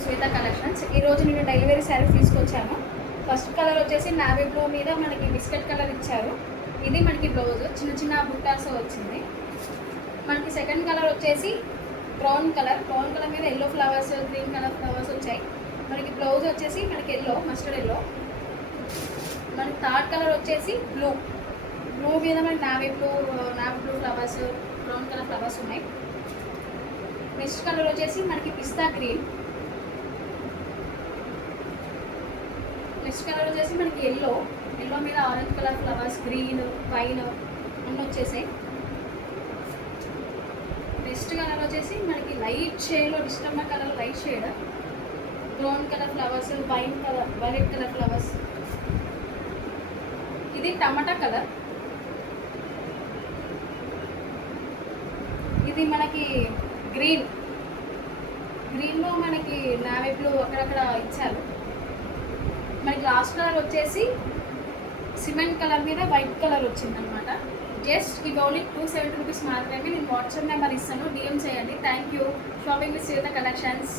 శ్వేత collections. ఈరోజు నేను delivery saris తీసుకొచ్చాను. ఫస్ట్ కలర్ వచ్చేసి నావీ బ్లూ మీద మనకి బిస్కెట్ కలర్ ఇచ్చారు. ఇది మనకి బ్లౌజ్ చిన్న చిన్న బుట్టాస్ వచ్చింది. మనకి సెకండ్ కలర్ వచ్చేసి బ్రౌన్ కలర్ మీద yellow flowers, green colour flowers వచ్చాయి. మనకి బ్లౌజ్ వచ్చేసి మనకి ఎల్లో, మస్టర్డ్ ఎల్లో. మనకి థర్డ్ కలర్ వచ్చేసి బ్లూ మీద మనకి navy blue flowers, brown colour flowers ఉన్నాయి. నెక్స్ట్ కలర్ వచ్చేసి మనకి పిస్తా గ్రీన్. నెక్స్ట్ కలర్ వచ్చేసి మనకి ఎల్లో మీద orange colour flowers, green, wine అన్నీ వచ్చేసాయి. నెక్స్ట్ కలర్ వచ్చేసి మనకి లైట్ షేడ్లో డిస్టర్బర్ colour, light shade, brown colour flowers, violet colour flowers. ఇది టమాటా కలర్. ఇది మనకి గ్రీన్లో మనకి నావీ బ్లూ అక్కడక్కడ ఇచ్చారు. మనకి లాస్ట్ కలర్ వచ్చేసి సిమెంట్ కలర్ మీద వైట్ కలర్ వచ్చిందనమాట. జస్ట్ ఇవి ఓన్లీ 270 రూపీస్ మాత్రమే. నేను వాట్సాప్ నెంబర్ ఇస్తాను, డిఎం చేయండి. Thank you. Shopping with Shweta collections.